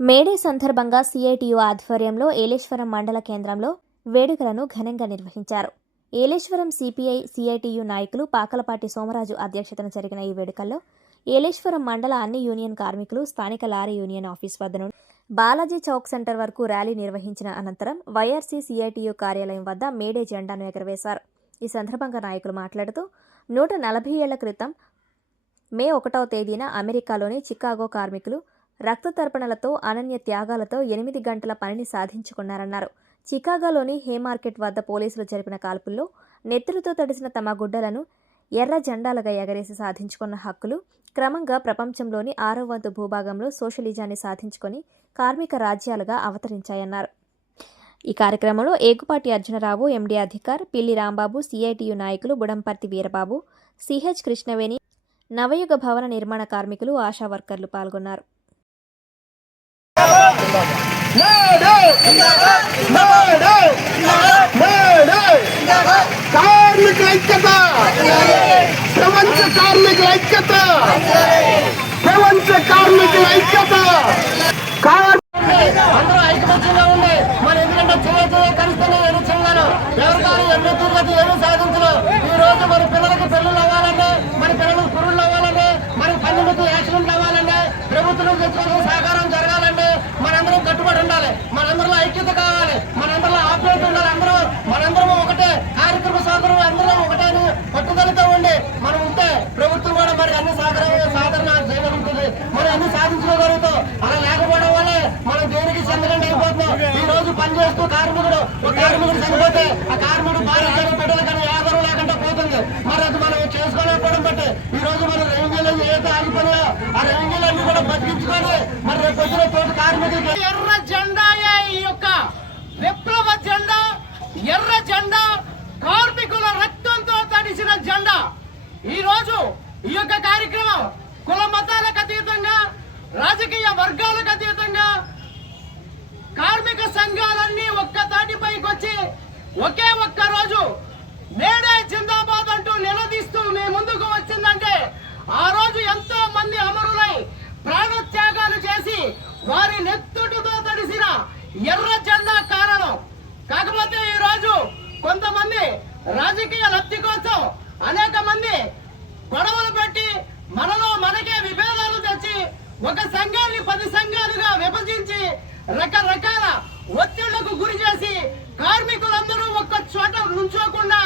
May Day సందర్భంగా CITU ఆధ్వర్యంలో ఏలేశ్వరం మండల కేంద్రంలో వేడుకలను ఘనంగా నిర్వహించారు. ఏలేశ్వరం సిపిఐ సిఐటియు నాయకులు పాకలపాటి సోమరాజు అధ్యక్షతన జరిగిన ఈ వేడుకల్లో ఏలేశ్వరం మండల అన్ని యూనియన్ కార్మికులు స్థానిక లారీ యూనియన్ ఆఫీస్ వద్ద నుండి బాలాజీ చౌక్ సెంటర్ వరకు ర్యాలీ నిర్వహించిన అనంతరం వైఆర్సీ సిఐటియు కార్యాలయం వద్ద మేడే జెండాను ఎగరవేశారు. ఈ సందర్భంగా నాయకులు మాట్లాడుతూ 140 ఏళ్ల క్రితం మే 1వ తేదీన అమెరికాలోని చికాగో కార్మికులు రక్త తర్పణలతో అనన్య త్యాగాలతో 8 గంటల పనిని సాధించుకున్నారన్నారు. చికాగోలోని హే మార్కెట్ వద్ద పోలీసులు జరిపిన కాల్పుల్లో నెత్తులతో తడిసిన తమ గుడ్డలను ఎర్ర జెండాలుగా ఎగరేసి సాధించుకున్న హక్కులు క్రమంగా ప్రపంచంలోని 6వ వంతు భూభాగంలో సోషలిజాన్ని సాధించుకొని కార్మిక రాజ్యాలుగా అవతరించాయన్నారు. ఈ కార్యక్రమంలో ఏగుపాటి అర్జునరావు, ఎండీ అధికార్, పిల్లి రాంబాబు, సిఐటియు నాయకులు బుడంపర్తి వీరబాబు, సిహెచ్ కృష్ణవేణి, నవయుగ భవన నిర్మాణ కార్మికులు, ఆశా వర్కర్లు పాల్గొన్నారు. అందరూ ఐకమత్యంగా ఉండి మరి ఎందుకంటే కలుస్తూనే ఎదుర్కొన్నారు. ఎవరు కానీ ఎన్నో తిరిగి ఏమీ సాధించరు. ఈ రోజు మన పిల్లలకి పెళ్ళిళ్ళు అవ్వాలంటే, మన పిల్లలకు పురుళ్ళు అవ్వాలంటే, మనకి 12 యాక్సిడెంట్లు అవ్వాలంటే, ప్రభుత్వం తెచ్చుకోవాల్సిన సహకారం జరగాలంటే మనందరం కట్టుబడి ఉండాలి. మనందరిలో ఐక్యత కావాలి, మనందరిలో ఆప్యాయత ఉండాలి. మనందరం ఒకటే, కార్యక్రమ సోదరులు అందరం ఒకటే పట్టుదలతో ఉండి మనం ఉంటే ప్రభుత్వం కూడా మరి అన్ని సాధన చేయగలుగుతుంది. మనం అన్ని సాధించుకోగలుగుతాం. అలా లేకపోవడం వల్లే మనం దేనికి చెందకండి అయిపోతున్నాం. ఈ రోజు పనిచేస్తూ కార్మికుడు చనిపోతే ఆ కార్మికుడు భార్య కానీ బిడ్డలు కానీ ఆధారం లేకుండా పోతుంది. మరి అది మనం చేసుకోలేకపోవడం బట్టి ఈ రోజు మన రెవెన్యూలో ఏదైతే ఆగిపోయినాయో ఆ రెవెన్యూలన్నీ కూడా బతికించుకొని మరి రేపు వచ్చిన తోటి కార్మికులకి ఎర్ర జెండా, ఈ యొక్క విప్లవ జెండా, ఎర్ర జెండా, కార్మికుల రక్తంతో తడిసిన జెండా. ఈ రోజు ఈ యొక్క కార్యక్రమం కుల మతాలకు అతీతంగా, రాజకీయ వర్గాలకు అతీతంగా కార్మిక సంఘాలన్నీ ఒక్క తాటిపైకి వచ్చి ఒకే ఒక్క రోజు మేడే జిందాబాద్ అంటూ నిలదీస్తూ మీ ముందుకు వచ్చిందంటే ఆ రోజు ఎంతో మంది అమరులై ప్రాణత్యాగాలు చేసి వారి నెత్తుటితో తడిసిన ఎర్ర జెండా కారణం. కాకపోతే ఈ రోజు కొంతమంది రాజకీయ లబ్ధి కోసం అనేక మంది గొడవలు పెట్టి మనలో మనకే విభేదాలు తెచ్చి ఒక సంఘాన్ని 10 సంఘాలుగా విభజించి రకరకాల ఒత్తిళ్లకు గురి చేసి కార్మికులందరూ ఒక్క చోట నుంచోకుండా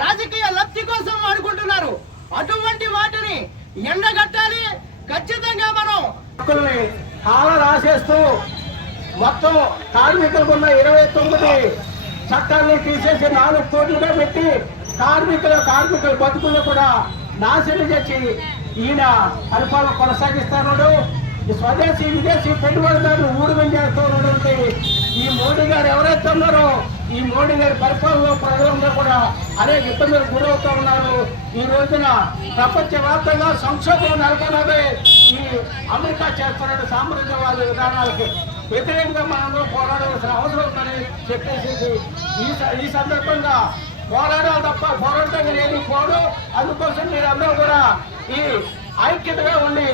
రాజకీయ లబ్ధి కోసం వాడుకుంటున్నారు. అటువంటి వాటిని ఎండగట్టాలి. ఖచ్చితంగా మనం హాల రాసేస్తూ మొత్తం కార్మికులకు ఉన్న 29 చట్టాన్ని తీసేసి 4 కోట్లుగా పెట్టి కార్మికుల బతుకులు కూడా నాశనం చేసి ఈయన పరిపాలన కొనసాగిస్తున్నాడు. ఈ స్వదేశీ విదేశీ పెట్టుబడిదారులు ఊడిగం చేస్తున్నటువంటి ఈ మోడీ గారు ఎవరైతే ఉన్నారో ఈ మోడీ గారి పరిపాలనలో ప్రజలందరూ కూడా అనేక ఇబ్బందులకు గురవుతూ ఉన్నారు. ఈ రోజున ప్రపంచవ్యాప్తంగా సంక్షోభం నెలకొన్నది ఈ అమెరికా చేస్తున్న సామ్రాజ్యవాద విధానాలకి వ్యతిరేకంగా మనందరూ పోరాడాల్సిన అవసరం ఉందని చెప్పేసి ఈ సందర్భంగా పోరాడాలి తప్ప పోరాటం ఏది పోదు. అందుకోసం మీరందరూ కూడా ఈ ఐక్యతగా ఉండి